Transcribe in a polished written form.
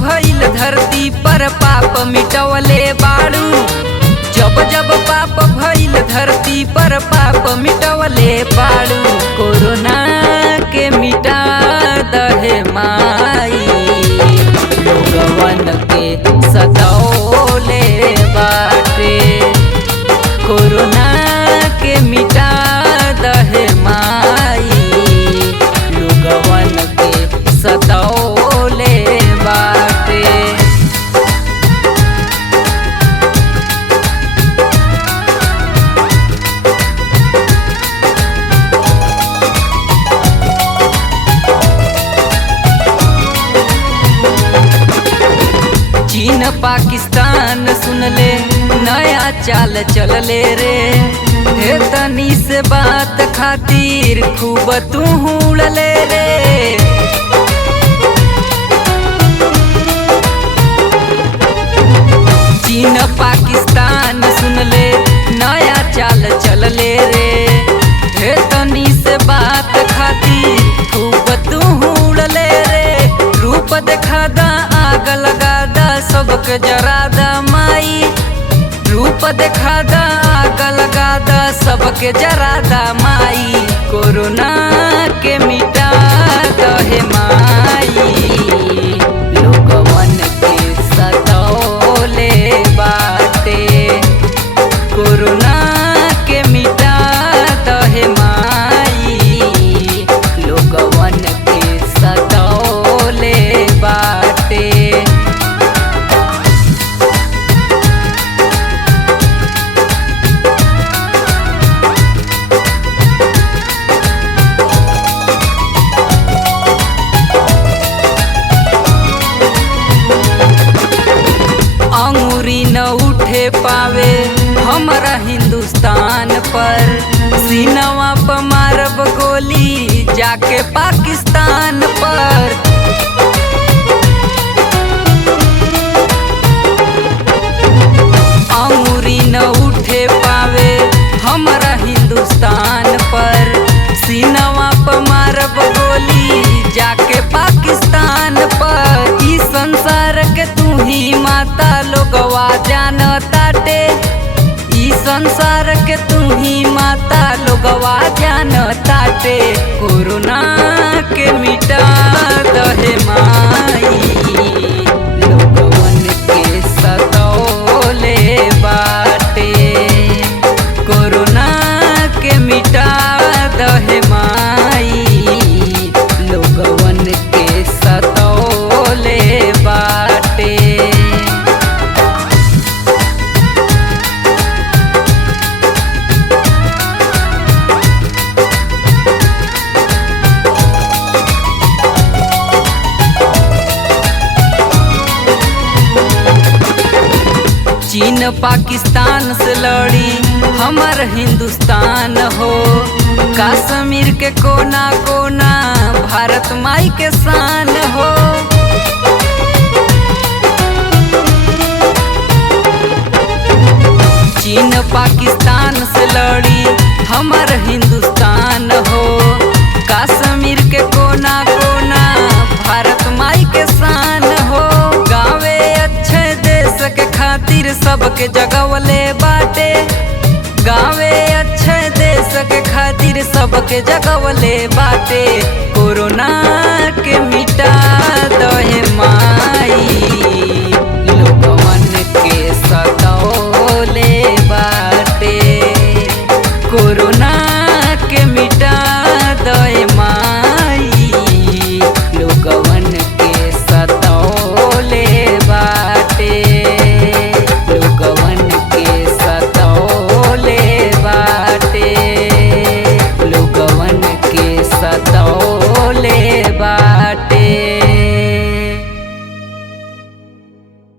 भइल धरती पर पाप मिटवले बाड़ू। जब जब पाप भइल धरती पर पाप मिटवले बाड़ू। कोरोना के मिटा दहे माई, लोगवन के सतौले बाटे। कोरोना के मिटा दहे माई, लोगवन के सतौले बाटे। चीन पाकिस्तान सुनले नया चाल चलले रे। हे तनी से बात खातिर खूब तू उड़ले रे। चीन पाकिस्तान सुनले नया चाल चलले रे। हे तनी से बात खातिर खूब तू उड़ले रे। रूप देखा दा आग लगा दा सबके जरा दा माई। रूप देखा दा आग लगा दा सबके जरा दा माई। कोरोना के मिटा दहे माई, लोगवन के सतौले बाटे। कोरोना के मिटा दहे माई, लोगवन के सतौले बाटे। अंगूरी न उठे पावे हमारा हिंदुस्तान पर। सीनवा पर मारब गोली जाके पाकिस्तान पर। अंगूरी न उठे पावे हमारा हिंदुस्तान पर। सीनवा पर मारब गोली जाके पाकिस्तान पर। ई संसार के तू ही माता लोगवा जानताटे। ई संसार के तू ही माता लोगवा जानताटे। कोरोना के मिटा दहे माई, लोगवन के सतौले बाटे। कोरोना के मिटा दहे माई, लोगवन के सतौले बाटे। चीन पाकिस्तान से लड़ी हमर हिंदुस्तान हो। कश्मीर के कोना कोना भारत माई के शान हो। चीन पाकिस्तान से लड़ी हमर हिंदुस्तान हो। कश्मीर के कोना कोना भारत माई के शान हो। गावे अच्छे देश के खातिर सबके जगवले बाटे। गावे अच्छे देश के खातिर सबके जगवले बाटे। कोरोना के मिटा दहे माई, लोगवन के सतौले बाटे। कोरोना के मिटा